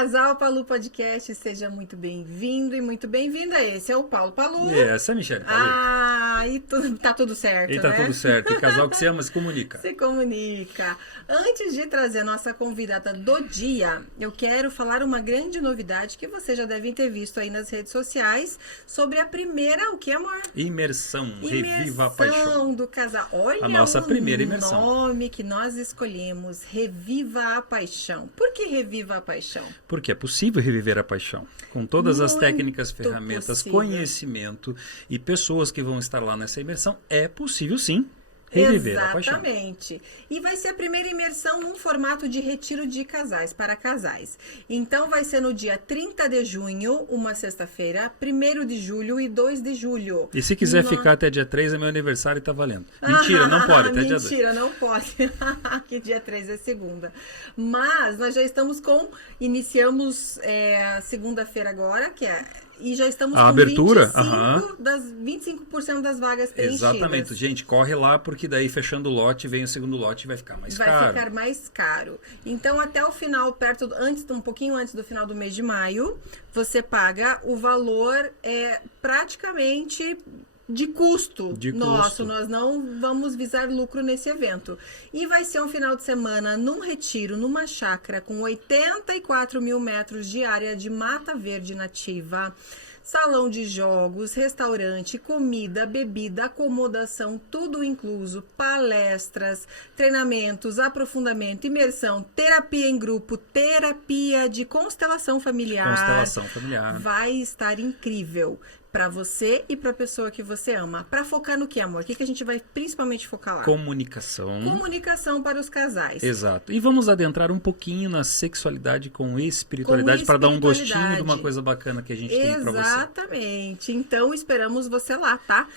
Casal Palu Podcast, seja muito bem-vindo e muito bem-vinda. Esse é o Paulo Palu. E essa é a Michelle Palu. E tá tudo certo, E tá né? tudo certo. E casal que se ama se comunica. Se comunica. Antes de trazer a nossa convidada do dia, eu quero falar uma grande novidade que vocês já devem ter visto aí nas redes sociais sobre a primeira, o que, amor? Imersão. Reviva a Paixão. Do casal. Olha a nossa primeira imersão. O nome que nós escolhemos, Reviva a Paixão. Por que Reviva a Paixão? Porque é possível reviver a paixão. Com todas as técnicas, ferramentas, possível. Conhecimento e pessoas que vão estar lá nessa imersão, é possível sim reviver a paixão. Exatamente. E vai ser a primeira imersão num formato de retiro de casais, para casais. Então vai ser no dia 30 de junho, uma sexta-feira, 1º de julho e 2 de julho. E se quiser ficar até dia 3, é meu aniversário e tá valendo. Mentira, não pode, até dia 2. Mentira, não pode. Que dia 3 é segunda. Mas nós já estamos iniciamos segunda-feira agora, e já estamos a com abertura, 25% das vagas preenchidas. Exatamente. Gente, corre lá, porque daí fechando o lote, vem o segundo lote e vai ficar mais caro. Vai ficar mais caro. Então, até o final, um pouquinho antes do final do mês de maio, você paga o valor praticamente de custo nosso. Nós não vamos visar lucro nesse evento. E vai ser um final de semana num retiro, numa chácara, com 84 mil metros de área de mata verde nativa, salão de jogos, restaurante, comida, bebida, acomodação, tudo incluso, palestras, treinamentos, aprofundamento, imersão, terapia em grupo, terapia de constelação familiar. Constelação familiar. Vai estar incrível. Para você e para a pessoa que você ama. Para focar no que, amor? O que a gente vai principalmente focar lá? Comunicação. Comunicação para os casais. Exato. E vamos adentrar um pouquinho na sexualidade com espiritualidade para dar um gostinho de uma coisa bacana que a gente tem para você. Exatamente. Então, esperamos você lá, tá?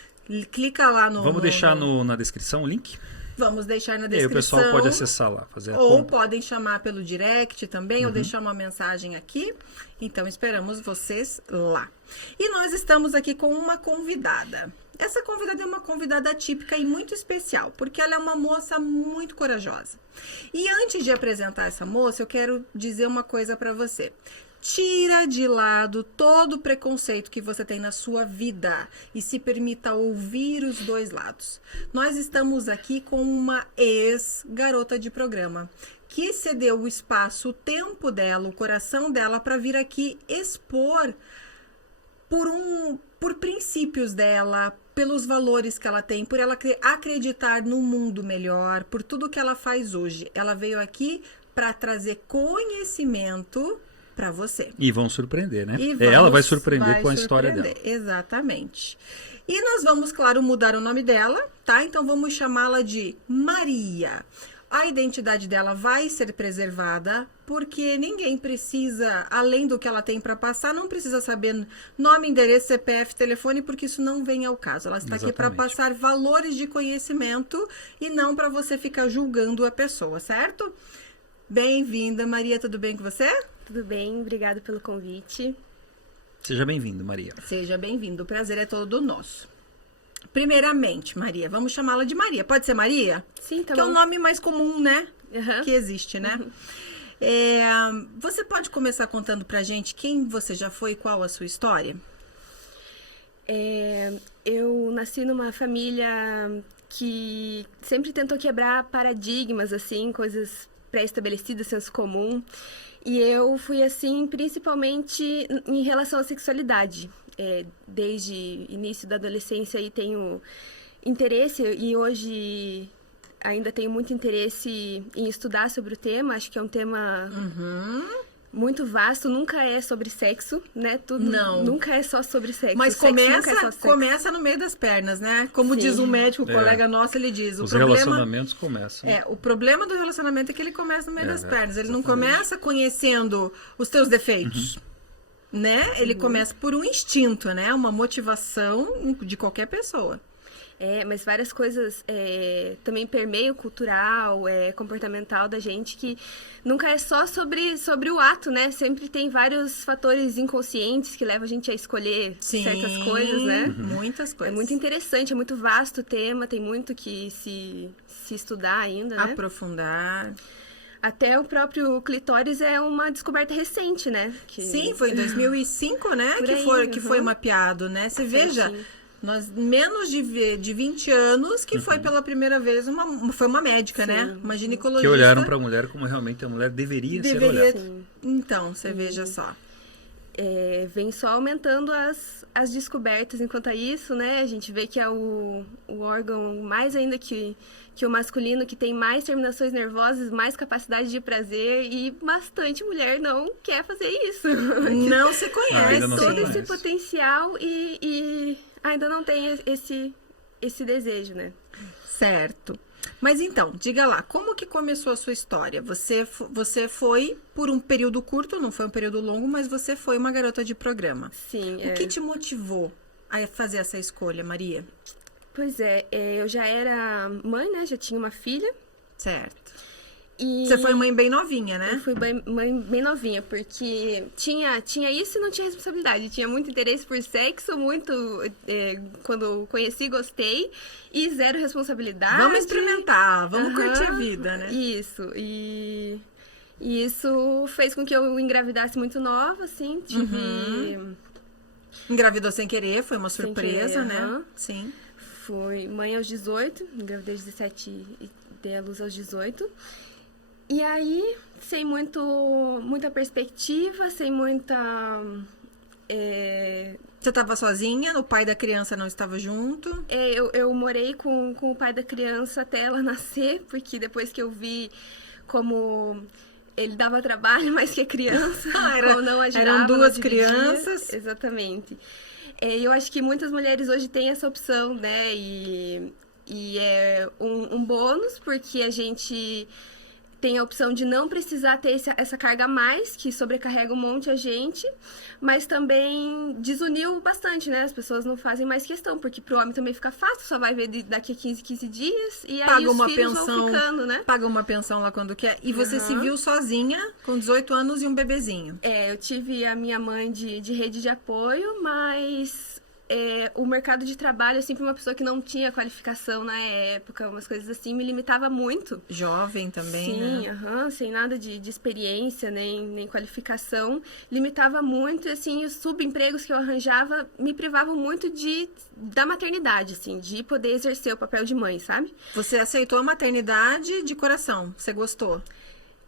Clica lá no... Vamos deixar na descrição o link? Vamos deixar na descrição. E aí o pessoal pode acessar lá, fazer a Ou compra. podem chamar pelo direct também, ou deixar uma mensagem aqui. Então, esperamos vocês lá. E nós estamos aqui com uma convidada. Essa convidada é uma convidada atípica e muito especial, porque ela é uma moça muito corajosa. E antes de apresentar essa moça, eu quero dizer uma coisa para você. Tira de lado todo o preconceito que você tem na sua vida e se permita ouvir os dois lados. Nós estamos aqui com uma ex-garota de programa que cedeu o espaço, o tempo dela, o coração dela para vir aqui expor por princípios dela, pelos valores que ela tem, por ela acreditar no mundo melhor, por tudo que ela faz hoje. Ela veio aqui para trazer conhecimento para você. E vão surpreender, né? Ela vai surpreender com a história dela. Exatamente. E nós vamos, claro, mudar o nome dela, tá? Então vamos chamá-la de Maria. A identidade dela vai ser preservada, porque ninguém precisa, além do que ela tem para passar, não precisa saber nome, endereço, CPF, telefone, porque isso não vem ao caso. Ela está aqui para passar valores de conhecimento e não para você ficar julgando a pessoa, certo? Bem-vinda, Maria. Tudo bem com você? Tudo bem, obrigada pelo convite. Seja bem-vindo, Maria. Seja bem-vindo, o prazer é todo nosso. Primeiramente, Maria, vamos chamá-la de Maria. Pode ser Maria? Sim, tá bom. Que é o nome mais comum, né? Que existe, né? Você pode começar contando pra gente quem você já foi e qual a sua história? Eu nasci numa família que sempre tentou quebrar paradigmas, assim, coisas pré-estabelecidas, senso comum. E eu fui assim, principalmente em relação à sexualidade. Desde início da adolescência aí tenho interesse e hoje ainda tenho muito interesse em estudar sobre o tema. Acho que é um tema muito vasto, nunca é sobre sexo, né? Tudo não. Nunca é só sobre sexo. Mas sexo começa no meio das pernas, né? Como diz um médico, colega nosso, ele diz... Os relacionamentos começam. O problema do relacionamento é que ele começa no meio das pernas. Ele não começa conhecendo os teus defeitos, né? Ele começa por um instinto, né? Uma motivação de qualquer pessoa. Mas várias coisas também permeio cultural, comportamental da gente, que nunca é só sobre o ato, né? Sempre tem vários fatores inconscientes que levam a gente a escolher certas coisas, né? Muitas coisas. É muito interessante, é muito vasto o tema, tem muito que se estudar ainda, né? Aprofundar. Até o próprio clitóris é uma descoberta recente, né? Sim, foi em 2005, né? Que foi mapeado, né? Você veja, nós menos de 20 anos que foi pela primeira vez foi uma médica, né? Uma ginecologista. Que olharam para a mulher como realmente a mulher deveria ser olhada. Então, você veja só. Vem só aumentando as descobertas enquanto a isso, né? A gente vê que é o órgão mais ainda que o masculino, que tem mais terminações nervosas, mais capacidade de prazer, e bastante mulher não quer fazer isso. Não se conhece. Todo esse potencial e ainda não tem esse desejo, né? Certo. Mas então, diga lá, como que começou a sua história? Você foi por um período curto, não foi um período longo, mas você foi uma garota de programa. Sim. O que te motivou a fazer essa escolha, Maria? Pois é, eu já era mãe, né? Já tinha uma filha. Certo. E você foi mãe bem novinha, né? Eu fui mãe bem novinha, porque tinha isso e não tinha responsabilidade. Tinha muito interesse por sexo, quando conheci, gostei, e zero responsabilidade. Vamos experimentar, vamos curtir a vida, né? Isso, e isso fez com que eu engravidasse muito nova, assim, Engravidou sem querer, foi uma surpresa, né? Sim. Fui mãe aos 18, engravidei aos 17 e dei a luz aos 18. E aí, sem muita perspectiva, sem muita... Você estava sozinha? O pai da criança não estava junto? Eu morei com o pai da criança até ela nascer, porque depois que eu vi como ele dava trabalho mais que a criança, como não ajudava, eram duas crianças. Exatamente. Eu acho que muitas mulheres hoje têm essa opção, né? E é um bônus, porque a gente tem a opção de não precisar ter essa carga a mais, que sobrecarrega um monte a gente, mas também desuniu bastante, né? As pessoas não fazem mais questão, porque pro homem também fica fácil, só vai ver daqui a 15 dias, e aí os filhos vão ficando, né? Paga uma pensão lá quando quer. E você se viu sozinha, com 18 anos e um bebezinho. Eu tive a minha mãe de rede de apoio, mas... o mercado de trabalho, assim, para uma pessoa que não tinha qualificação na época, umas coisas assim, me limitava muito. Jovem também, sim, né? Sem nada de experiência, nem qualificação. Limitava muito, e, assim, os subempregos que eu arranjava me privavam muito da maternidade, assim, de poder exercer o papel de mãe, sabe? Você aceitou a maternidade de coração? Você gostou?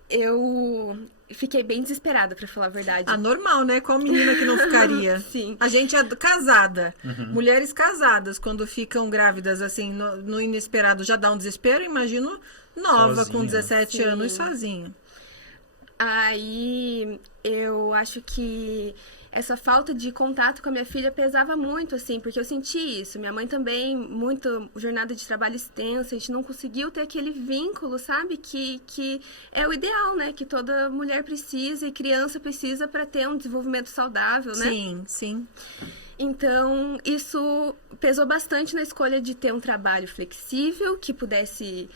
Eu fiquei bem desesperada, pra falar a verdade. Normal, né? Qual menina que não ficaria? Sim. A gente é casada. Mulheres casadas, quando ficam grávidas, assim, no inesperado, já dá um desespero. Imagino nova, sozinha, com 17 anos, sozinha. Aí, eu acho que essa falta de contato com a minha filha pesava muito, assim, porque eu senti isso. Minha mãe também, muito jornada de trabalho extensa, a gente não conseguiu ter aquele vínculo, sabe? Que é o ideal, né? Que toda mulher precisa e criança precisa para ter um desenvolvimento saudável, né? Sim, sim. Então, isso pesou bastante na escolha de ter um trabalho flexível, que pudesse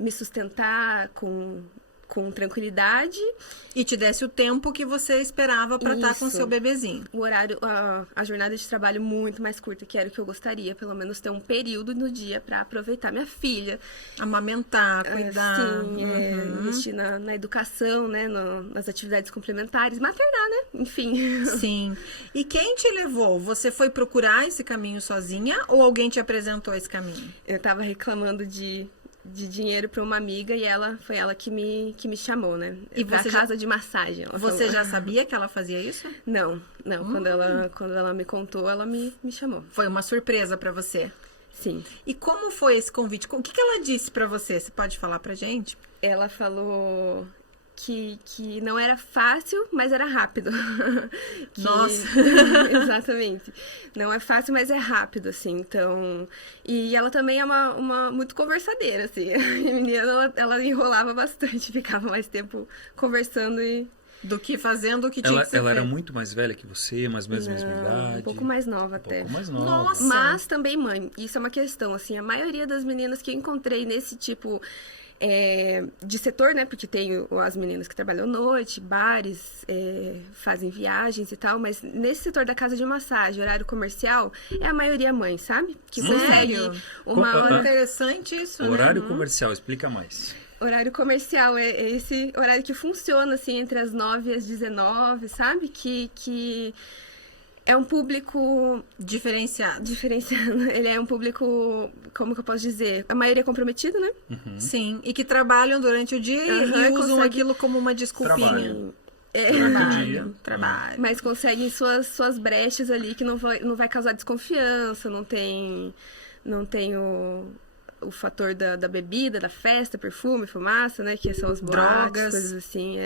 me sustentar com tranquilidade. E te desse o tempo que você esperava para estar com seu bebezinho. O horário, a jornada de trabalho muito mais curta, que era o que eu gostaria. Pelo menos ter um período no dia para aproveitar minha filha. Amamentar, cuidar. Sim, investir na educação, né? Nas atividades complementares. Maternar, né? Enfim. Sim. E quem te levou? Você foi procurar esse caminho sozinha ou alguém te apresentou esse caminho? Eu tava reclamando de dinheiro para uma amiga e foi ela que me chamou, né? E pra você casa de massagem. Você já sabia que ela fazia isso? Não. Quando ela me contou, ela me chamou. Foi uma surpresa para você? Sim. E como foi esse convite? O que ela disse para você? Você pode falar pra gente? Ela falou que não era fácil, mas era rápido. Nossa! Exatamente. Não é fácil, mas é rápido, assim. Então... E ela também é uma muito conversadeira, assim. A menina, ela enrolava bastante, ficava mais tempo conversando do que fazendo o que tinha que ser Ela feito. era muito mais velha que você, mais ou menos a mesma idade? Um pouco mais nova até. Um pouco mais nova. Nossa! Mas também mãe. Isso é uma questão, assim. A maioria das meninas que eu encontrei nesse tipo... de setor, né? Porque tem as meninas que trabalham à noite, bares, fazem viagens e tal, mas nesse setor da casa de massagem, horário comercial, é a maioria mãe, sabe? Que consegue Sério? uma hora... Interessante isso, Horário né? comercial, explica mais. Horário comercial é esse horário que funciona, assim, entre as 9 e as 19, sabe? Que é um público... Diferenciado. Ele é um público, como que eu posso dizer? A maioria é comprometida, né? Sim, e que trabalham durante o dia e usam aquilo como uma desculpinha. Trabalho. Mas conseguem suas brechas ali que não vai causar desconfiança, não tem o fator da bebida, da festa, perfume, fumaça, né? Que são as drogas, coisas assim,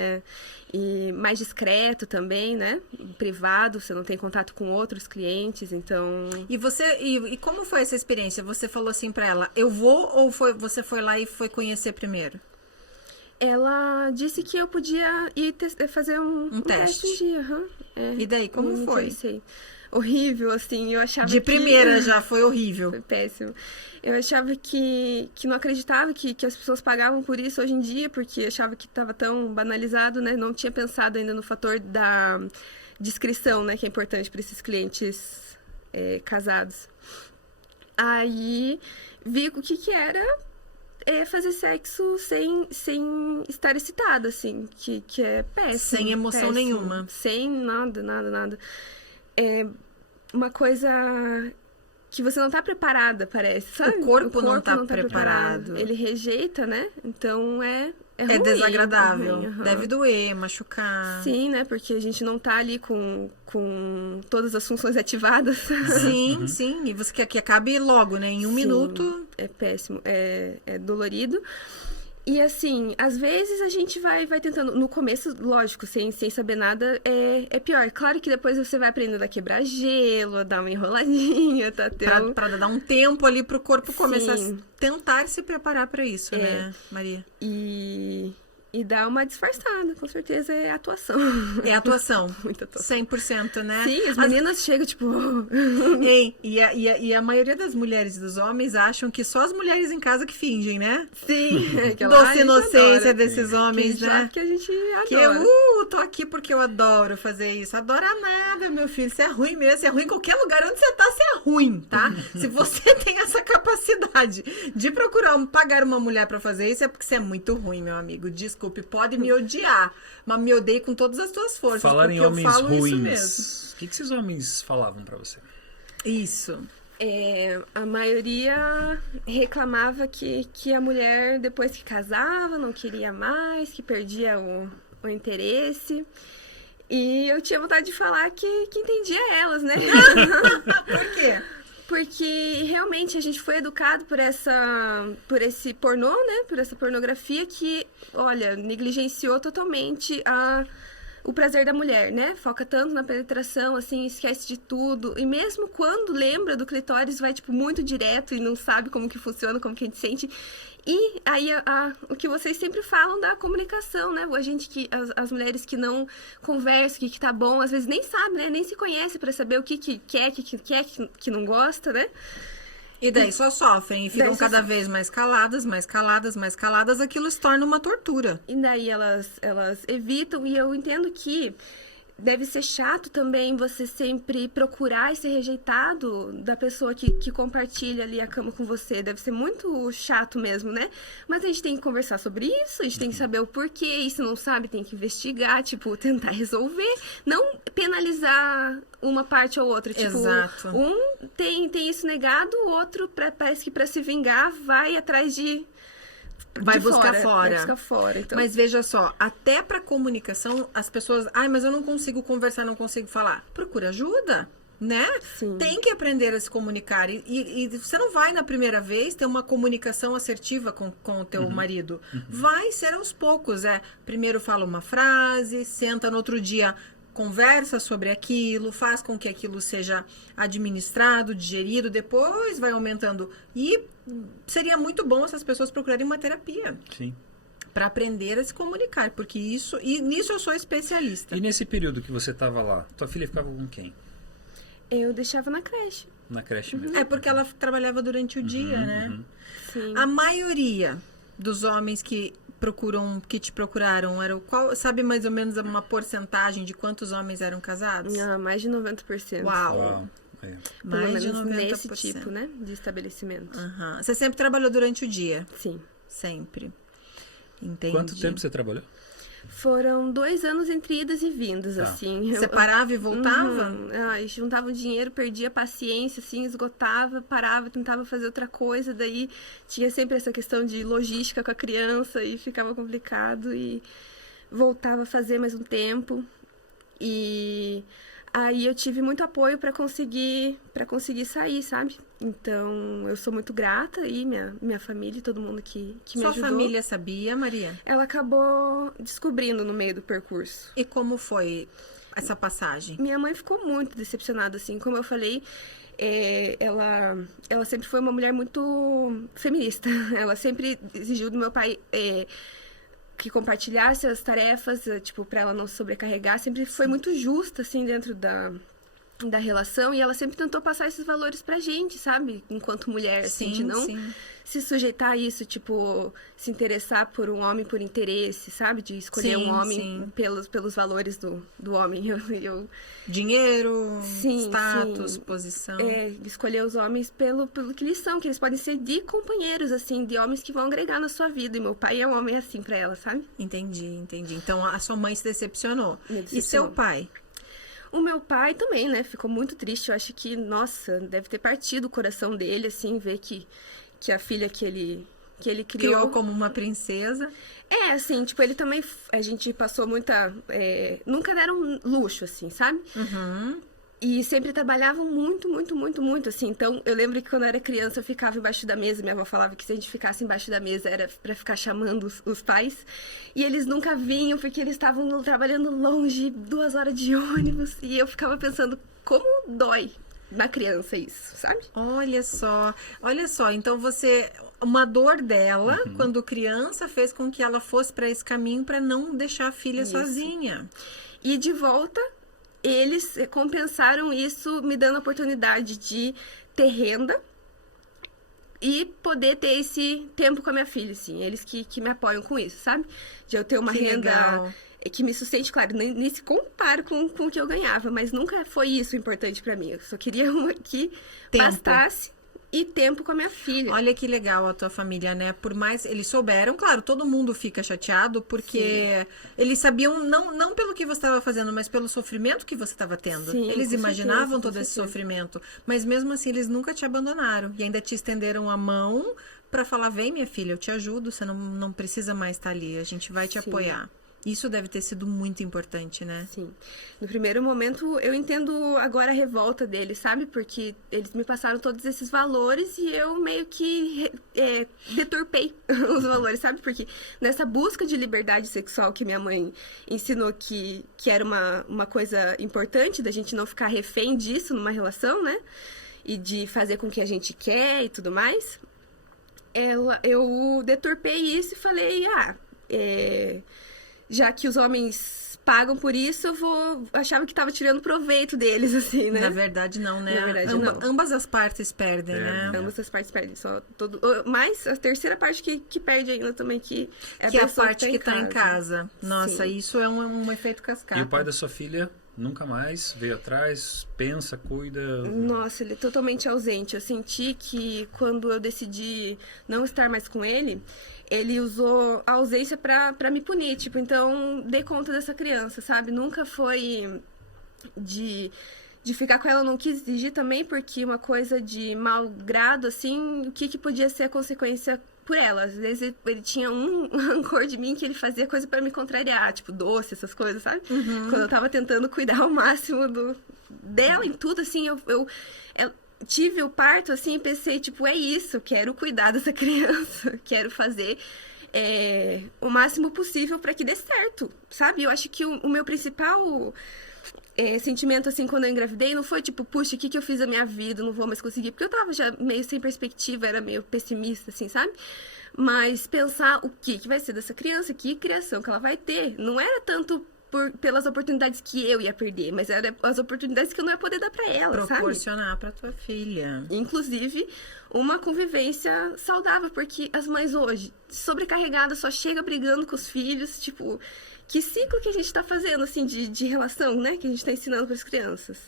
E mais discreto também, né? Privado, você não tem contato com outros clientes, então... E como foi essa experiência? Você falou assim pra ela, eu vou, ou você foi lá e foi conhecer primeiro? Ela disse que eu podia ir fazer um teste um dia. E daí, como foi? Interessei. Horrível, assim, eu achava De primeira já foi horrível. Foi péssimo. Eu achava que não acreditava que as pessoas pagavam por isso hoje em dia, porque achava que estava tão banalizado, né? Não tinha pensado ainda no fator da discrição, né? Que é importante para esses clientes casados. Aí vi o que era fazer sexo sem estar excitada, assim, que é péssimo. Sem emoção nenhuma. Sem nada. É uma coisa que você não tá preparada, parece, sabe? O corpo não tá preparado. Ele rejeita, né? Então é ruim, desagradável. É ruim, Deve doer, machucar. Sim, né? Porque a gente não tá ali com todas as funções ativadas. Sim. E você quer que acabe logo, né? Em um minuto. É péssimo. É dolorido. E assim, às vezes a gente vai tentando. No começo, lógico, sem saber nada, é pior. Claro que depois você vai aprendendo a quebrar gelo, a dar uma enroladinha, tá? Pra dar um tempo ali pro corpo começar a tentar se preparar pra isso, né, Maria? E dá uma disfarçada, com certeza é atuação. É atuação. Muita atuação. 100%, né? Sim, as meninas chegam tipo... E a maioria das mulheres e dos homens acham que só as mulheres em casa que fingem, né? Sim. Doce inocência desses homens, né? Que a gente adora. Que eu tô aqui porque eu adoro fazer isso. Adora nada, meu filho. Isso é ruim mesmo. Isso é ruim em qualquer lugar onde você tá, você é ruim, tá? Se você tem essa capacidade de pagar uma mulher pra fazer isso, é porque você é muito ruim, meu amigo. Desculpe, pode me odiar, mas me odeie com todas as tuas forças. Falar em homens ruins, o que esses homens falavam pra você? Isso. A maioria reclamava que a mulher, depois que casava, não queria mais, que perdia o interesse. E eu tinha vontade de falar que entendia elas, né? Por quê? Porque realmente a gente foi educado por esse pornô, né? Por essa pornografia que, olha, negligenciou totalmente o prazer da mulher, né? Foca tanto na penetração, assim, esquece de tudo. E mesmo quando lembra do clitóris, vai, tipo, muito direto e não sabe como que funciona, como que a gente sente. E aí, o que vocês sempre falam da comunicação, né? A gente as mulheres que não conversam, que tá bom, às vezes nem sabe, né? Nem se conhece pra saber o que quer, que não gosta, né? E daí só sofrem e ficam cada vez mais caladas, aquilo se torna uma tortura. E daí elas evitam, e eu entendo que deve ser chato também você sempre procurar e ser rejeitado da pessoa que compartilha ali a cama com você. Deve ser muito chato mesmo, né? Mas a gente tem que conversar sobre isso, a gente tem que saber o porquê, e se não sabe, tem que investigar, tipo, tentar resolver. Não penalizar uma parte ou outra. Tipo, exato. Um tem isso negado, o outro, parece que pra se vingar, vai atrás de... Vai buscar fora. Então. Mas veja só, até pra comunicação, as pessoas... mas eu não consigo conversar, não consigo falar. Procura ajuda, né? Sim. Tem que aprender a se comunicar. E você não vai, na primeira vez, ter uma comunicação assertiva com o teu marido. Vai ser aos poucos, Primeiro fala uma frase, senta no outro dia... Conversa sobre aquilo, faz com que aquilo seja administrado, digerido, depois vai aumentando. E seria muito bom essas pessoas procurarem uma terapia. Sim. Para aprender a se comunicar, porque nisso eu sou especialista. E nesse período que você estava lá, tua filha ficava com quem? Eu deixava na creche. Na creche mesmo. É porque ela trabalhava durante o dia, né? Sim. A maioria dos homens que te procuraram, sabe mais ou menos uma porcentagem de quantos homens eram casados? Mais de 90%. Uau. É. Pelo Mais de menos 90%. nesse tipo, né, de estabelecimento. Você sempre trabalhou durante o dia? Sim. Sempre. Entendi. Quanto tempo você trabalhou? Foram 2 anos entre idas e vindas, assim. Você parava e voltava? Juntava o dinheiro, perdia a paciência, assim, esgotava, parava, tentava fazer outra coisa, daí tinha sempre essa questão de logística com a criança e ficava complicado e voltava a fazer mais um tempo. E aí eu tive muito apoio para conseguir sair, sabe? Então, eu sou muito grata aí, minha família e todo mundo que me ajudou. Sua família sabia, Maria? Ela acabou descobrindo no meio do percurso. E como foi essa passagem? Minha mãe ficou muito decepcionada, assim. Como eu falei, ela sempre foi uma mulher muito feminista. Ela sempre exigiu do meu pai que compartilhasse as tarefas, tipo, pra ela não se sobrecarregar. Sempre foi muito justa, assim, dentro da relação, e ela sempre tentou passar esses valores pra gente, sabe? Enquanto mulher, assim, de não se sujeitar a isso, tipo, se interessar por um homem por interesse, sabe? De escolher um homem pelos valores do homem. Dinheiro, status, posição. Escolher os homens pelo que eles são, que eles podem ser de companheiros, assim, de homens que vão agregar na sua vida. E meu pai é um homem assim pra ela, sabe? Entendi. Então, a sua mãe se decepcionou. E seu pai? O meu pai também, né? Ficou muito triste. Eu acho que, nossa, deve ter partido o coração dele, assim, ver que a filha que ele criou como uma princesa. Assim, tipo, ele também... A gente passou muita... nunca deram luxo, assim, sabe? Uhum. E sempre trabalhavam muito, muito, muito, muito, assim. Então, eu lembro que quando eu era criança, eu ficava embaixo da mesa. Minha avó falava que se a gente ficasse embaixo da mesa era pra ficar chamando os pais. E eles nunca vinham, porque eles estavam trabalhando longe, 2 horas de ônibus. E eu ficava pensando, como dói na criança isso, sabe? Olha só. Então, uma dor dela, quando criança, fez com que ela fosse pra esse caminho pra não deixar a filha sozinha. E de volta... Eles compensaram isso me dando a oportunidade de ter renda e poder ter esse tempo com a minha filha, assim. Eles que me apoiam com isso, sabe? De eu ter uma renda que me sustente, claro, nem se compara com o que eu ganhava, mas nunca foi isso importante pra mim. Eu só queria uma que bastasse e tempo com a minha filha. Olha que legal a tua família, né? Por mais... Eles souberam, claro, todo mundo fica chateado, porque eles sabiam, não pelo que você estava fazendo, mas pelo sofrimento que você estava tendo. Eles imaginavam todo esse sofrimento. Mas mesmo assim, eles nunca te abandonaram. E ainda te estenderam a mão para falar, vem minha filha, eu te ajudo, você não precisa mais estar ali, a gente vai te apoiar. Isso deve ter sido muito importante, né? Sim. No primeiro momento, eu entendo agora a revolta deles, sabe? Porque eles me passaram todos esses valores e eu meio que deturpei os valores, sabe? Porque nessa busca de liberdade sexual que minha mãe ensinou que era uma coisa importante, da gente não ficar refém disso numa relação, né? E de fazer com que a gente quer e tudo mais. Eu deturpei isso e falei, já que os homens pagam por isso, achava que tava tirando proveito deles, assim, né? Na verdade, não, né? Na verdade, não. Ambas as partes perdem, né? Ambas as partes perdem. Mas a terceira parte que perde ainda também, que é a parte que tá em casa. Nossa, isso é um efeito cascata. E o pai da sua filha nunca mais veio atrás, pensa, cuida? Nossa, ele é totalmente ausente. Eu senti que quando eu decidi não estar mais com ele usou a ausência pra me punir, tipo, então dei conta dessa criança, sabe? Nunca foi de ficar com ela, eu não quis exigir também, porque uma coisa de mau grado, assim, o que podia ser a consequência por ela? Às vezes ele tinha um rancor de mim que ele fazia coisa pra me contrariar, tipo, doce, essas coisas, sabe? Quando eu tava tentando cuidar ao máximo dela em tudo, assim, eu tive o parto, assim, e pensei, tipo, é isso, quero cuidar dessa criança, quero fazer o máximo possível para que dê certo, sabe? Eu acho que o meu principal sentimento, assim, quando eu engravidei, não foi, tipo, puxa, o que eu fiz da minha vida, não vou mais conseguir, porque eu tava já meio sem perspectiva, era meio pessimista, assim, sabe? Mas pensar o que vai ser dessa criança, que criação que ela vai ter, não era tanto pelas oportunidades que eu ia perder, mas eram as oportunidades que eu não ia poder dar pra ela, proporcionar pra tua filha. Inclusive, uma convivência saudável, porque as mães hoje, sobrecarregadas, só chega brigando com os filhos, tipo, que ciclo que a gente está fazendo, assim, de relação, né? Que a gente está ensinando para as crianças.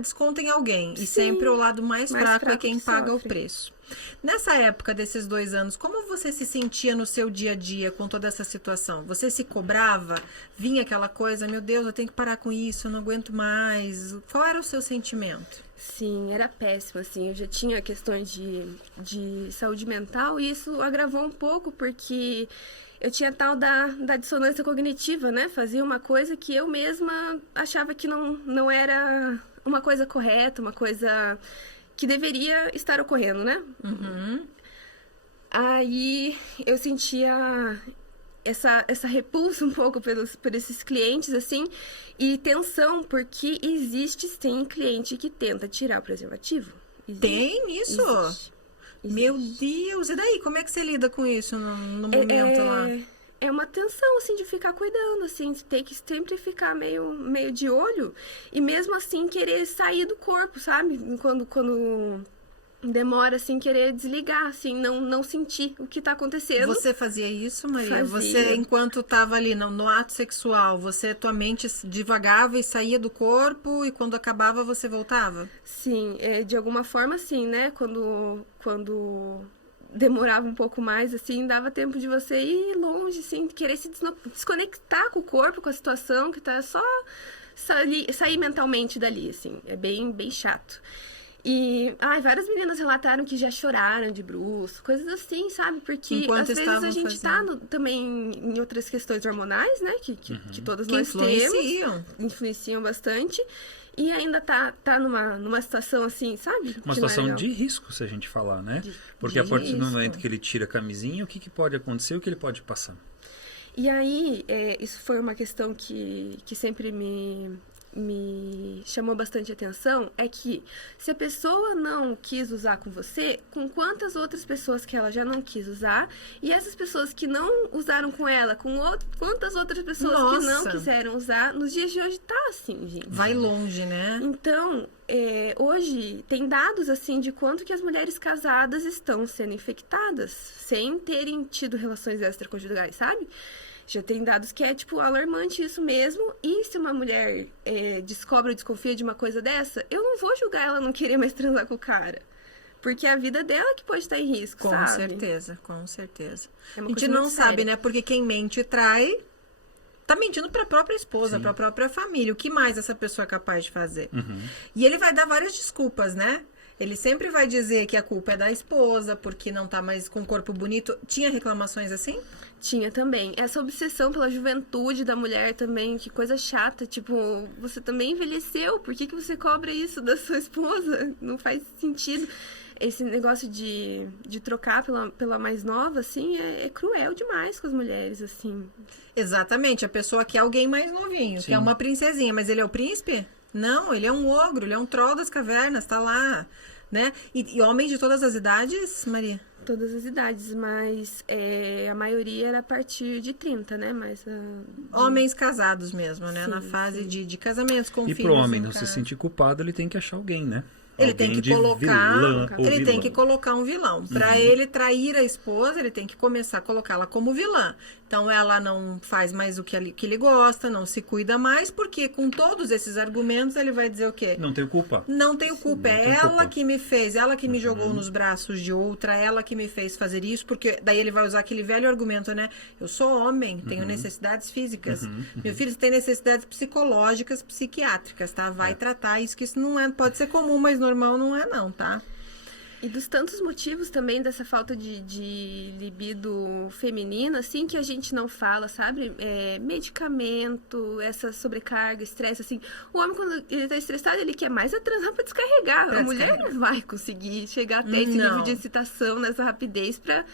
Desconta em alguém. Sim, e sempre o lado mais fraco é quem paga sofre. o preço. Nessa época desses 2 anos, como você se sentia no seu dia a dia com toda essa situação? Você se cobrava? Vinha aquela coisa, meu Deus, eu tenho que parar com isso, eu não aguento mais. Qual era o seu sentimento? Sim, era péssimo, assim. Eu já tinha questões de saúde mental e isso agravou um pouco porque eu tinha tal da dissonância cognitiva, né? Fazia uma coisa que eu mesma achava que não era uma coisa correta, uma coisa que deveria estar ocorrendo, né? Uhum. Aí eu sentia essa repulsa um pouco por esses clientes, assim, e tensão, porque existe sim cliente que tenta tirar o preservativo. Tem isso? Existe. Meu Deus! E daí, como é que você lida com isso no momento lá? É uma tensão, assim, de ficar cuidando, assim, de ter que sempre ficar meio de olho e mesmo assim querer sair do corpo, sabe? Quando demora, assim, querer desligar, assim, não sentir o que tá acontecendo. Você fazia isso, Maria? Fazia. Você, enquanto estava ali no ato sexual, tua mente divagava e saía do corpo e quando acabava você voltava? Sim, de alguma forma, sim, né? Quando demorava um pouco mais, assim, dava tempo de você ir longe, assim, querer se desconectar com o corpo, com a situação, que tá só sair mentalmente dali, assim. É bem, bem chato. E, várias meninas relataram que já choraram de bruço, coisas assim, sabe? Porque Enquanto às vezes a gente fazendo. tá também em outras questões hormonais, né? Que todas nós influenciam bastante. E ainda tá numa situação assim, sabe? Uma que não é situação legal. de risco, se a gente falar, né? Porque de a partir do risco. momento que ele tira a camisinha, o que pode acontecer, o que ele pode passar? E aí, isso foi uma questão que sempre me chamou bastante atenção, é que se a pessoa não quis usar com você, com quantas outras pessoas que ela já não quis usar, e essas pessoas que não usaram com ela, quantas outras pessoas que não Nossa. quiseram usar, nos dias de hoje tá assim, gente. Vai longe, né? Então, hoje tem dados assim de quanto que as mulheres casadas estão sendo infectadas sem terem tido relações extraconjugais, sabe? Já tem dados que é, tipo, alarmante isso mesmo. E se uma mulher descobre ou desconfia de uma coisa dessa, eu não vou julgar ela não querer mais transar com o cara. Porque é a vida dela que pode estar em risco, Com sabe? certeza, com certeza. É A uma gente coisa não muito sabe, séria. né? Porque quem mente e trai tá mentindo pra própria esposa, Sim. pra própria família. O que mais essa pessoa é capaz de fazer? Uhum. E ele vai dar várias desculpas, né? Ele sempre vai dizer que a culpa é da esposa, porque não tá mais com o corpo bonito. Tinha reclamações assim? Tinha também. Essa obsessão pela juventude da mulher também, que coisa chata. Tipo, você também envelheceu, por que você cobra isso da sua esposa? Não faz sentido. Esse negócio de trocar pela mais nova, assim, é cruel demais com as mulheres, assim. Exatamente, a pessoa quer alguém mais novinho, Sim. quer uma princesinha, mas ele é o príncipe? Não, ele é um ogro, ele é um troll das cavernas, tá lá, né? E homens de todas as idades, Maria? Todas as idades, mas a maioria era a partir de 30, né? Mas, Homens casados mesmo, né? Sim, Na fase sim. de casamentos com E filhos pro homem em não se casa. sentir culpado, ele tem que achar alguém, né? Ele Alguém tem que de colocar, vilã ou ele tem vilão. que colocar um vilão. Para ele trair a esposa, ele tem que começar a colocá-la como vilã. Então ela não faz mais o que ele gosta, não se cuida mais, porque com todos esses argumentos ele vai dizer o quê? Não tenho culpa. Não tenho culpa, não é tenho ela culpa. que me fez, ela que me jogou nos braços de outra, ela que me fez fazer isso, porque daí ele vai usar aquele velho argumento, né? Eu sou homem, tenho necessidades físicas. Meu filho tem necessidades psicológicas, psiquiátricas, tá? Vai tratar isso, que isso não é, pode ser comum, mas normal não é não, tá? E dos tantos motivos também dessa falta de libido feminina, assim, que a gente não fala, sabe? Medicamento, essa sobrecarga, estresse, assim. O homem, quando ele tá estressado, ele quer mais transar pra descarregar. Pra A mulher descarregar. não vai conseguir chegar até esse Não. nível de excitação, nessa rapidez pra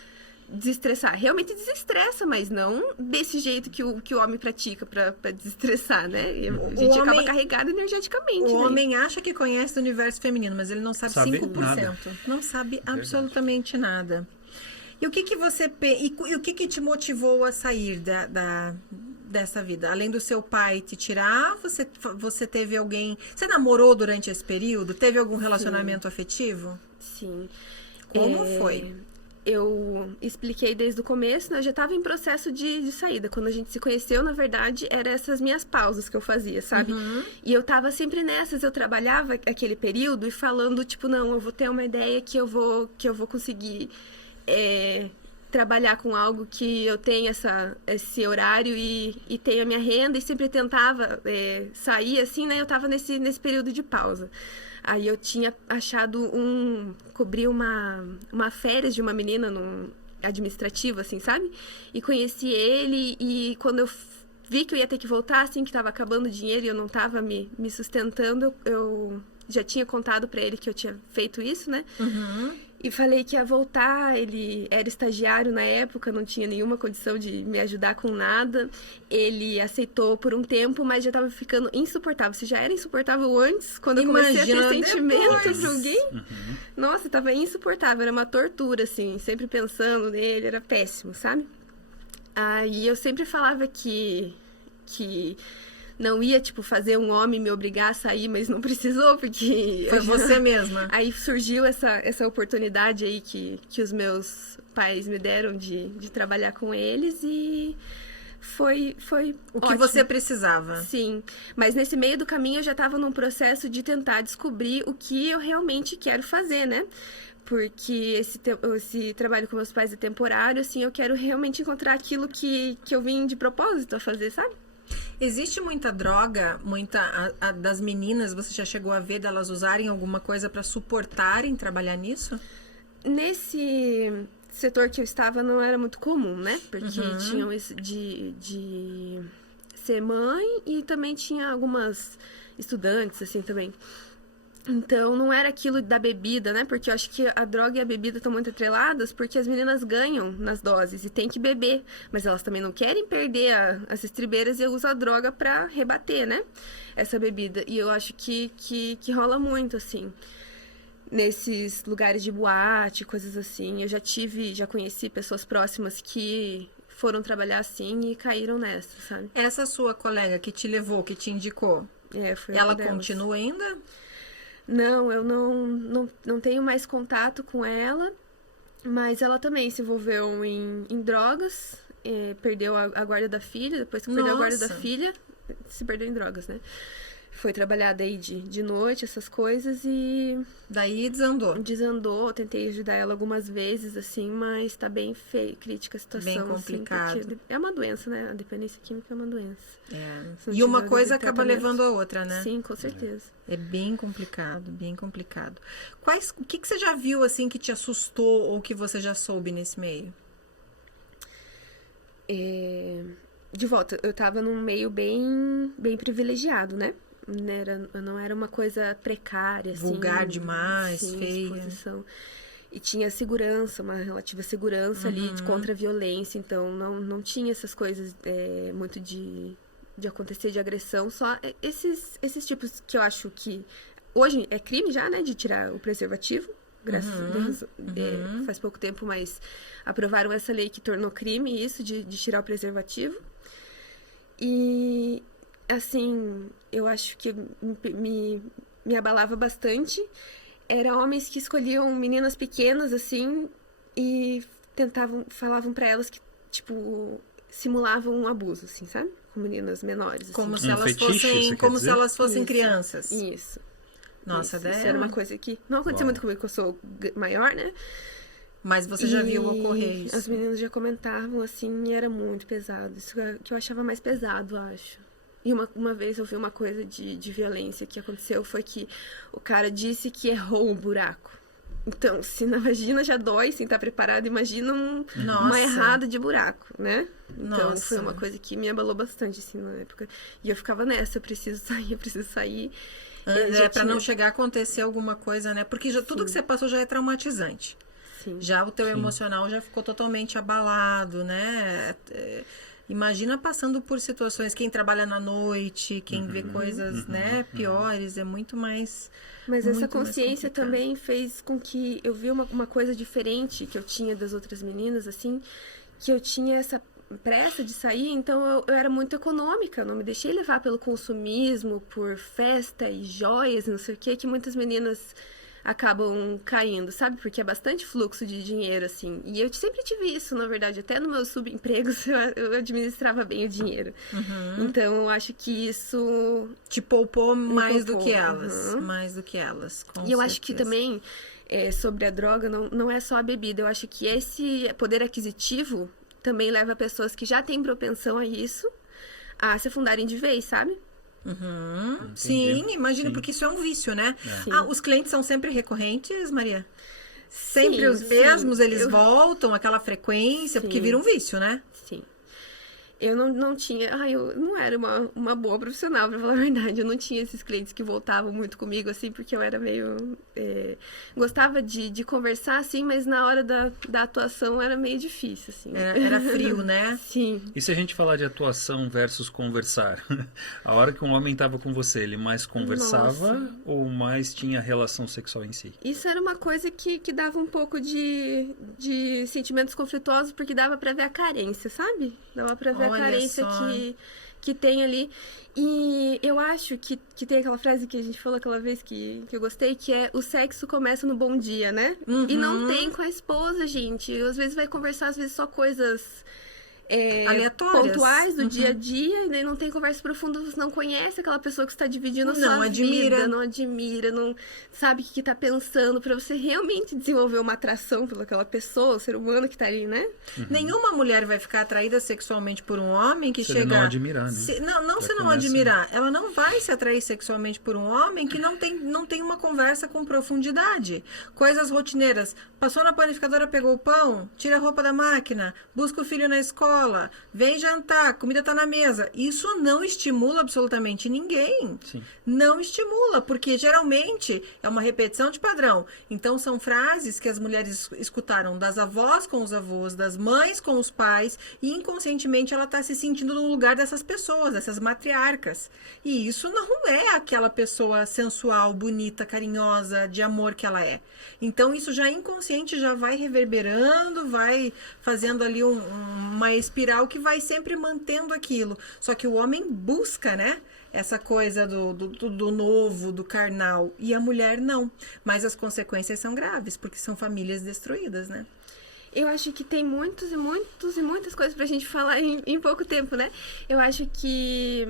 desestressar. Realmente desestressa, mas não desse jeito que o homem pratica pra desestressar, né? E a gente acaba homem- carregado energeticamente. O né? homem acha que conhece o universo feminino, mas ele não sabe, Sabe 5%. nada. Não sabe absolutamente nada. E o que você e o que te motivou a sair dessa vida? Além do seu pai te tirar, você teve alguém... Você namorou durante esse período? Teve algum relacionamento afetivo? Sim. Como foi? eu expliquei desde o começo, né? Eu já estava em processo de saída. Quando a gente se conheceu, na verdade, eram essas minhas pausas que eu fazia, sabe? E eu tava sempre nessas, eu trabalhava aquele período e falando, tipo, não, eu vou ter uma ideia que eu vou conseguir trabalhar com algo que eu tenha esse horário e tenha a minha renda, e sempre tentava sair assim, né? Eu tava nesse período de pausa. Aí eu tinha achado cobri uma férias de uma menina no administrativo, assim, sabe? E conheci ele, e quando eu vi que eu ia ter que voltar, assim, que tava acabando o dinheiro e eu não tava me sustentando, eu já tinha contado pra ele que eu tinha feito isso, né? E falei que ia voltar, ele era estagiário na época, não tinha nenhuma condição de me ajudar com nada. Ele aceitou por um tempo, mas já tava ficando insuportável. Se já era insuportável antes, quando eu comecei a ter sentimento pra alguém, nossa, tava insuportável, era uma tortura, assim, sempre pensando nele, era péssimo, sabe? Aí eu sempre falava que não ia, tipo, fazer um homem me obrigar a sair, mas não precisou, porque... Foi você mesma. Aí surgiu essa oportunidade aí que os meus pais me deram de trabalhar com eles, e foi o que ótimo. você precisava. Sim, mas nesse meio do caminho eu já estava num processo de tentar descobrir o que eu realmente quero fazer, né? Porque esse trabalho com meus pais é temporário, assim, eu quero realmente encontrar aquilo que eu vim de propósito a fazer, sabe? Existe muita droga, das meninas, você já chegou a ver delas usarem alguma coisa para suportarem trabalhar nisso? Nesse setor que eu estava não era muito comum, né? Porque tinham esse de ser mãe, e também tinha algumas estudantes, assim, também. Então, não era aquilo da bebida, né? Porque eu acho que a droga e a bebida estão muito atreladas, porque as meninas ganham nas doses e tem que beber. Mas elas também não querem perder as estribeiras e usam a droga pra rebater, né? Essa bebida. E eu acho que rola muito, assim, nesses lugares de boate, coisas assim. Eu já conheci pessoas próximas que foram trabalhar assim e caíram nessa, sabe? Essa sua colega que te levou, que te indicou, Foi ela uma delas. continua ainda? Não, eu não tenho mais contato com ela, mas ela também se envolveu em drogas, perdeu a guarda da filha, depois que perdeu a guarda da filha, se perdeu em drogas, né? Foi trabalhada aí de noite, essas coisas, e... Daí desandou. Desandou, tentei ajudar ela algumas vezes, assim, mas tá bem feio, crítica a situação. Bem complicado. Assim, é uma doença, né? A dependência química é uma doença. E uma coisa acaba levando a outra, né? Sim, com certeza. É bem complicado, bem complicado. O que você já viu, assim, que te assustou ou que você já soube nesse meio? De volta, eu tava num meio bem privilegiado, né? Não era uma coisa precária, assim. Vulgar demais, sim, feia. Exposição. E tinha segurança, uma relativa segurança ali contra a violência. Então, não tinha essas coisas muito de acontecer de agressão. Só esses tipos que eu acho que... Hoje é crime já, né? De tirar o preservativo. Graças a Deus. Faz pouco tempo, mas aprovaram essa lei que tornou crime isso de tirar o preservativo. E... assim, eu acho que me abalava bastante. Eram homens que escolhiam meninas pequenas, assim, e falavam pra elas que, tipo, simulavam um abuso, assim, sabe? Com meninas menores. Assim. Como se elas fossem crianças. Isso. Nossa, isso era uma coisa que não aconteceu muito comigo, porque eu sou maior, né? Mas você já viu ocorrer isso. As meninas já comentavam, assim, e era muito pesado. Isso que eu achava mais pesado, acho. E uma vez eu vi uma coisa de violência que aconteceu, foi que o cara disse que errou um buraco. Então, se na vagina já dói sem estar preparado, imagina uma errada de buraco, né? Então, foi uma coisa que me abalou bastante, assim, na época. E eu ficava nessa, eu preciso sair. Pra não chegar a acontecer alguma coisa, né? Porque tudo que você passou já é traumatizante. Sim. Já o teu emocional já ficou totalmente abalado, né? Imagina passando por situações, quem trabalha na noite, quem vê coisas, né, piores, é muito mais... Mas essa consciência também fez com que eu vi uma coisa diferente que eu tinha das outras meninas, assim, que eu tinha essa pressa de sair, então eu era muito econômica, não me deixei levar pelo consumismo, por festa e joias, não sei o que muitas meninas acabam caindo, sabe? Porque é bastante fluxo de dinheiro, assim. E eu sempre tive isso, na verdade. Até nos meus subempregos eu administrava bem o dinheiro. Então, eu acho que isso... Te poupou mais do que elas. Mais do que elas, com E eu acho certeza. que também, sobre a droga, não é só a bebida. Eu acho que esse poder aquisitivo também leva pessoas que já têm propensão a isso a se afundarem de vez, sabe? Sim, imagina, Sim. porque isso é um vício, né? Sim. Os clientes são sempre recorrentes, Maria? Sempre Sim, os mesmos, sim. eles voltam, aquela frequência, porque vira um vício, né? Sim. Eu não tinha... eu não era uma boa profissional, pra falar a verdade. Eu não tinha esses clientes que voltavam muito comigo, assim, porque eu era meio... gostava de conversar, assim, mas na hora da atuação era meio difícil, assim. Era frio, né? Sim. E se a gente falar de atuação versus conversar? A hora que um homem estava com você, ele mais conversava ou mais tinha relação sexual em si? Isso era uma coisa que dava um pouco de sentimentos conflituosos, porque dava pra ver a carência, sabe? Dava pra ver Olha a carência só. que tem ali. E eu acho que tem aquela frase que a gente falou aquela vez que eu gostei, que é: o sexo começa no bom dia, né? E não tem com a esposa, gente. Às vezes vai conversar, às vezes só coisas... aleatórias. pontuais do dia a dia, e daí não tem conversa profunda, você não conhece aquela pessoa que está dividindo a Não sua admira. vida, não admira, não sabe o que está pensando, para você realmente desenvolver uma atração pelaquela pessoa, o ser humano que está ali, né? Nenhuma mulher vai ficar atraída sexualmente por um homem que Se chega... ele não admirar, né? Se Já não começa- admirar. Ela não vai se atrair sexualmente por um homem que não tem uma conversa com profundidade. Coisas rotineiras. Passou na panificadora, pegou o pão, tira a roupa da máquina, busca o filho na escola, vem jantar, comida tá na mesa. Isso não estimula absolutamente ninguém. Sim. Não estimula, porque geralmente é uma repetição de padrão. Então são frases que as mulheres escutaram das avós com os avós, das mães com os pais, e inconscientemente ela está se sentindo no lugar dessas pessoas, dessas matriarcas. E isso não é aquela pessoa sensual, bonita, carinhosa, de amor que ela é. Então isso já inconsciente já vai reverberando, vai fazendo ali uma espiral que vai sempre mantendo aquilo. Só que o homem busca, né? Essa coisa do novo, do carnal. E a mulher não. Mas as consequências são graves, porque são famílias destruídas, né? Eu acho que tem muitas coisas pra gente falar em pouco tempo, né? Eu acho que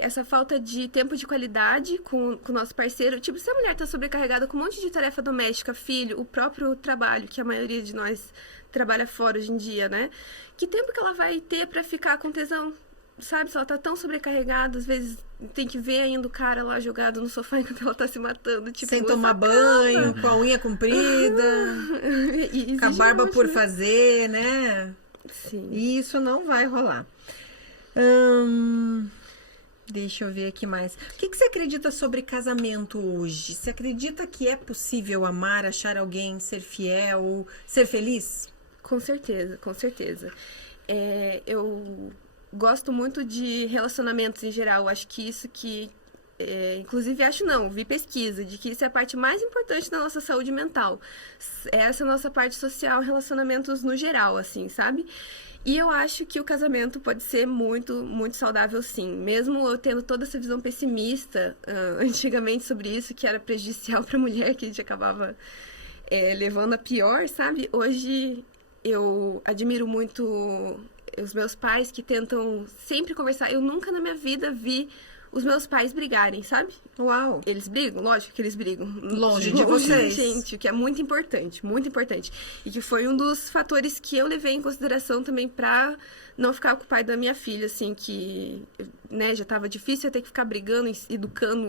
essa falta de tempo de qualidade com o nosso parceiro, tipo, se a mulher tá sobrecarregada com um monte de tarefa doméstica, filho, o próprio trabalho, que a maioria de nós trabalha fora hoje em dia, né? Que tempo que ela vai ter pra ficar com tesão? Sabe, se ela tá tão sobrecarregada, às vezes tem que ver ainda o cara lá jogado no sofá enquanto ela tá se matando. Tipo, sem tomar banho, com a unha comprida, com a barba por fazer, né? Sim. E isso não vai rolar. Deixa eu ver aqui mais. O que você acredita sobre casamento hoje? Você acredita que é possível amar, achar alguém, ser fiel, ser feliz? Com certeza, com certeza. Eu gosto muito de relacionamentos em geral. Acho que isso que... inclusive, vi pesquisa de que isso é a parte mais importante da nossa saúde mental. Essa é a nossa parte social, relacionamentos no geral, assim, sabe? E eu acho que o casamento pode ser muito, muito saudável, sim. Mesmo eu tendo toda essa visão pessimista antigamente sobre isso, que era prejudicial para a mulher, que a gente acabava levando a pior, sabe? Hoje eu admiro muito os meus pais, que tentam sempre conversar. Eu nunca na minha vida vi os meus pais brigarem, sabe? Uau! Eles brigam? Lógico que eles brigam. Longe de vocês. Gente, o que é muito importante, muito importante. E que foi um dos fatores que eu levei em consideração também pra não ficar com o pai da minha filha, assim, que, né, já tava difícil eu ter que ficar brigando, educando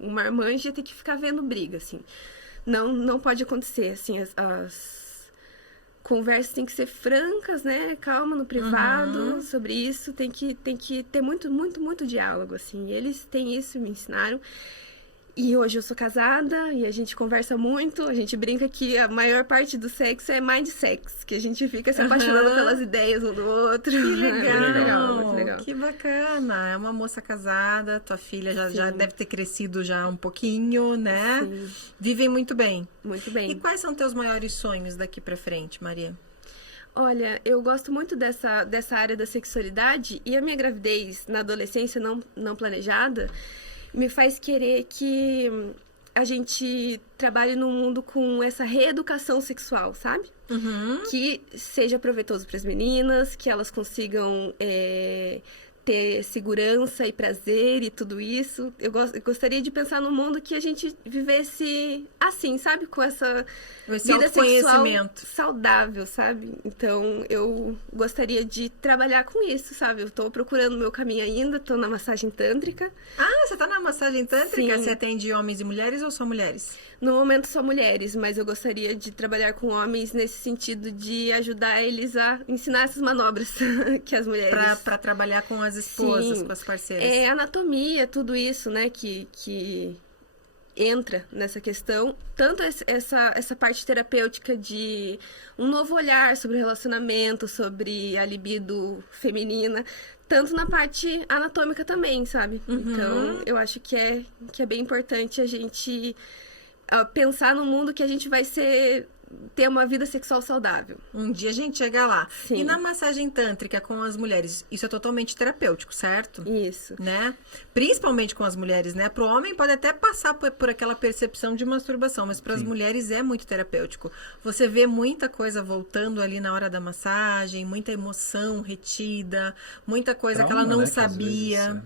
um marmanjo, ia ter que ficar vendo briga, assim. Não pode acontecer, assim, as conversas têm que ser francas, né? Calma, no privado, sobre isso. Tem que ter muito, muito, muito diálogo, assim. Eles têm isso, me ensinaram. E hoje eu sou casada e a gente conversa muito. A gente brinca que a maior parte do sexo é mind sex, que a gente fica se apaixonando pelas ideias um do outro. Que legal, muito legal. Que bacana. É uma moça casada, tua filha já deve ter crescido já um pouquinho, né? Sim. Vivem muito bem. Muito bem. E quais são teus maiores sonhos daqui pra frente, Maria? Olha, eu gosto muito dessa área da sexualidade, e a minha gravidez na adolescência não planejada me faz querer que a gente trabalhe num mundo com essa reeducação sexual, sabe? Que seja proveitoso para as meninas, que elas consigam ter segurança e prazer e tudo isso. Eu gostaria de pensar num mundo que a gente vivesse assim, sabe? Com essa vida sexual saudável, sabe? Então, eu gostaria de trabalhar com isso, sabe? Eu tô procurando o meu caminho ainda, tô na massagem tântrica. Ah, você tá na massagem tântrica? Sim. Você atende homens e mulheres ou só mulheres? No momento só mulheres, mas eu gostaria de trabalhar com homens nesse sentido de ajudar eles a ensinar essas manobras que as mulheres... Pra trabalhar com as esposas, Sim. com as parceiras. É anatomia, tudo isso, né, que entra nessa questão. Tanto essa parte terapêutica de um novo olhar sobre o relacionamento, sobre a libido feminina, tanto na parte anatômica também, sabe? Então, eu acho que é bem importante a gente pensar no mundo que a gente vai ter uma vida sexual saudável. Um dia a gente chega lá. Sim. E na massagem tântrica com as mulheres, isso é totalmente terapêutico, certo? Isso. Né? Principalmente com as mulheres, né? Pro homem pode até passar por aquela percepção de masturbação, mas para as mulheres é muito terapêutico. Você vê muita coisa voltando ali na hora da massagem, muita emoção retida, muita coisa que ela não sabia.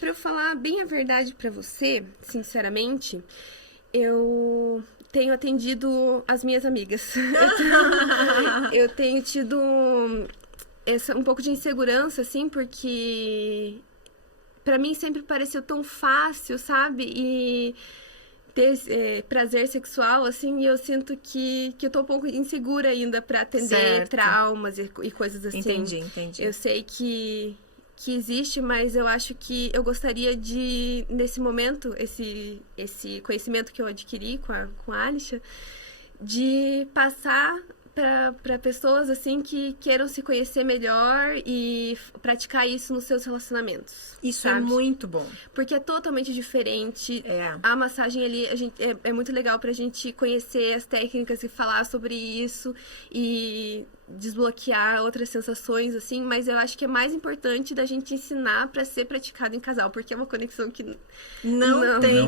Pra eu falar bem a verdade pra você, sinceramente, eu tenho atendido as minhas amigas. Eu tenho tido um pouco de insegurança, assim, porque pra mim sempre pareceu tão fácil, sabe? E ter prazer sexual, assim, e eu sinto que eu tô um pouco insegura ainda pra atender traumas e coisas assim. Entendi. Eu sei que existe, mas eu acho que eu gostaria de, nesse momento, esse conhecimento que eu adquiri com a Alisha, de passar para pessoas assim que queiram se conhecer melhor e praticar isso nos seus relacionamentos. Isso sabe? é muito bom. Porque é totalmente diferente. A massagem ali é muito legal pra gente conhecer as técnicas e falar sobre isso e desbloquear outras sensações, assim, mas eu acho que é mais importante da gente ensinar pra ser praticado em casal, porque é uma conexão que não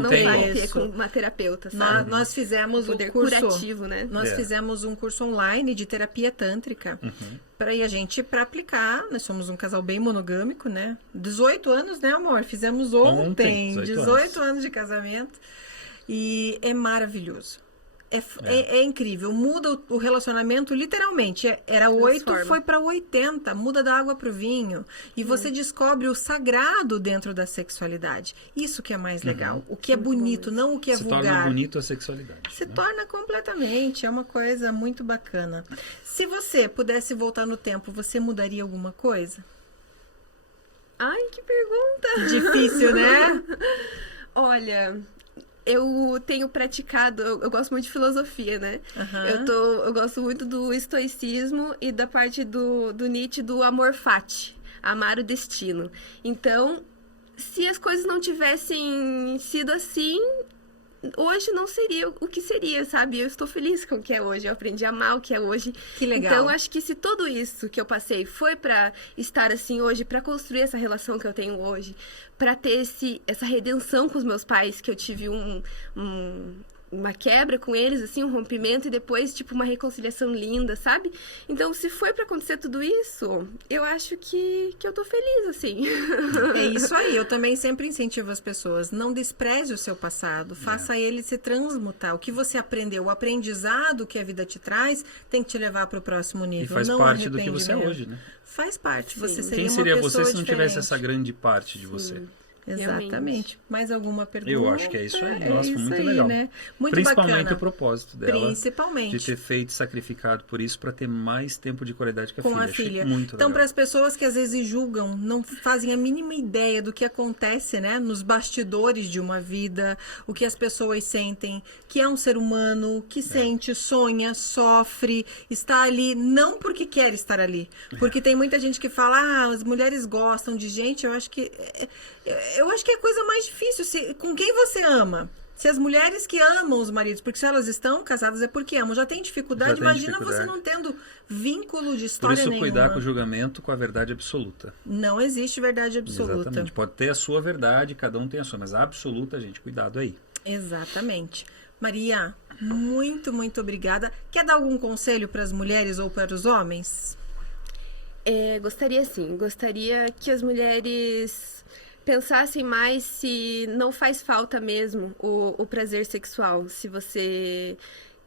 vai ter com uma terapeuta, sabe? Nós fizemos poder o curso curativo, né? Nós fizemos um curso online de terapia tântrica para aplicar. Nós somos um casal bem monogâmico, né? 18 anos, né, amor? Fizemos ontem 18 anos de casamento e é maravilhoso. É incrível, muda o relacionamento literalmente. Era 8, foi para 80, muda da água pro vinho. E você descobre o sagrado dentro da sexualidade. Isso que é mais legal. O que é bonito, não o que é vulgar. Se torna bonito a sexualidade. Se torna completamente, é uma coisa muito bacana. Se você pudesse voltar no tempo, você mudaria alguma coisa? Ai, que pergunta! Difícil, né? Olha, eu tenho praticado, eu gosto muito de filosofia, né? Eu gosto muito do estoicismo e da parte do Nietzsche, do amor fati, amar o destino. Então, se as coisas não tivessem sido assim, hoje não seria o que seria, sabe? Eu estou feliz com o que é hoje, eu aprendi a amar o que é hoje. Que legal. Então, acho que se tudo isso que eu passei foi pra estar assim hoje, pra construir essa relação que eu tenho hoje, pra ter essa redenção com os meus pais, que eu tive uma quebra com eles, assim, um rompimento e depois, tipo, uma reconciliação linda, sabe? Então, se foi pra acontecer tudo isso, eu acho que eu tô feliz, assim. É isso aí, eu também sempre incentivo as pessoas, não despreze o seu passado, faça ele se transmutar. O que você aprendeu, o aprendizado que a vida te traz, tem que te levar pro próximo nível. E faz parte do que você é hoje, né? Faz parte, Sim. você seria Quem uma seria pessoa você se não diferente. tivesse essa grande parte de você? Exatamente. Realmente. Mais alguma pergunta? Eu acho que é isso aí. Nossa, isso muito aí, legal. né? Muito Principalmente bacana. o propósito dela. Principalmente. De ter feito, sacrificado por isso para ter mais tempo de qualidade com a filha. A Achei filha. muito Então, legal. para as pessoas que às vezes julgam, não fazem a mínima ideia do que acontece, né, nos bastidores de uma vida, o que as pessoas sentem, que é um ser humano que sente, sonha, sofre, está ali não porque quer estar ali, porque tem muita gente que fala, as mulheres gostam de gente. Eu acho que é a coisa mais difícil. Com quem você ama? Se as mulheres que amam os maridos, porque se elas estão casadas é porque amam, já tem dificuldade, imagina você não tendo vínculo de Por história isso, nenhuma. cuidar com o julgamento com a verdade absoluta. Não existe verdade absoluta. Exatamente. Pode ter a sua verdade, cada um tem a sua, mas a absoluta, gente, cuidado aí. Exatamente. Maria, muito, muito obrigada. Quer dar algum conselho para as mulheres ou para os homens? Gostaria sim. Gostaria que as mulheres pensassem mais se não faz falta mesmo o prazer sexual. Se você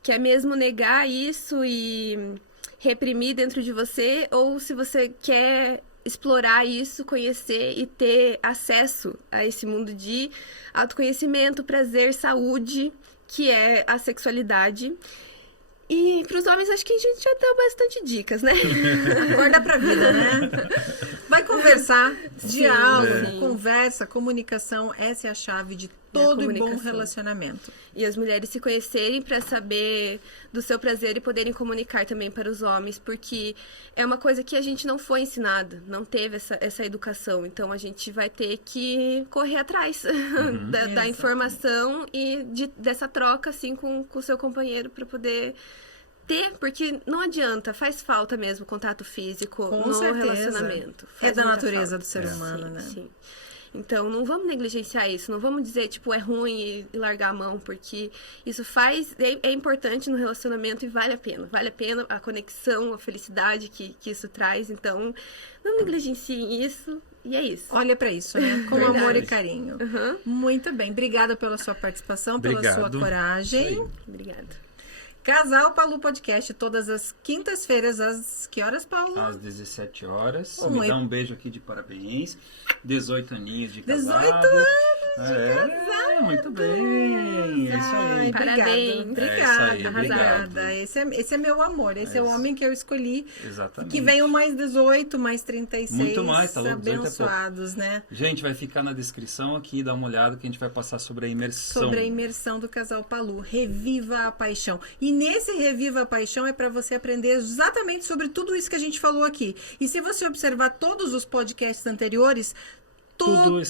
quer mesmo negar isso e reprimir dentro de você, ou se você quer explorar isso, conhecer e ter acesso a esse mundo de autoconhecimento, prazer, saúde, que é a sexualidade. E para os homens, acho que a gente já deu bastante dicas, né? Acorda pra vida, né? Vai conversar, diálogo, conversa, comunicação, essa é a chave de todo e bom relacionamento. E as mulheres se conhecerem para saber do seu prazer e poderem comunicar também para os homens, porque é uma coisa que a gente não foi ensinado, não teve essa educação. Então a gente vai ter que correr atrás da informação e dessa troca assim com o seu companheiro para poder ter, porque não adianta, faz falta mesmo contato físico no relacionamento. É da natureza do ser humano, né? Sim. Então, não vamos negligenciar isso, não vamos dizer, tipo, é ruim e largar a mão, porque isso é importante no relacionamento e vale a pena a conexão, a felicidade que isso traz, então, não negligenciem isso, e é isso. Olha pra isso, né? Com amor e carinho. Muito bem, obrigada pela sua participação, pela sua coragem. Obrigada. Casal Palu Podcast, todas as quintas-feiras, às que horas, Paulo? Às 17 horas. Me dá um beijo aqui de parabéns. 18 aninhos de casado. 18 anos de casado. Muito bem. É isso aí. Parabéns. Obrigada. Esse é meu amor. Esse é o homem que eu escolhi. Exatamente. Que venham mais 18, mais 36. Muito mais, tá louco? Abençoados, né? Gente, vai ficar na descrição aqui, dá uma olhada que a gente vai passar sobre a imersão. Sobre a imersão do Casal Palu. Reviva a paixão. E nesse Reviva a Paixão é para você aprender exatamente sobre tudo isso que a gente falou aqui. E se você observar todos os podcasts anteriores, tudo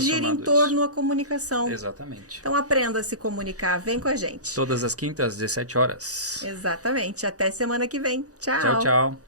gira em torno à comunicação. Exatamente. Então aprenda a se comunicar. Vem com a gente. Todas as quintas, às 17 horas. Exatamente. Até semana que vem. Tchau. Tchau, tchau.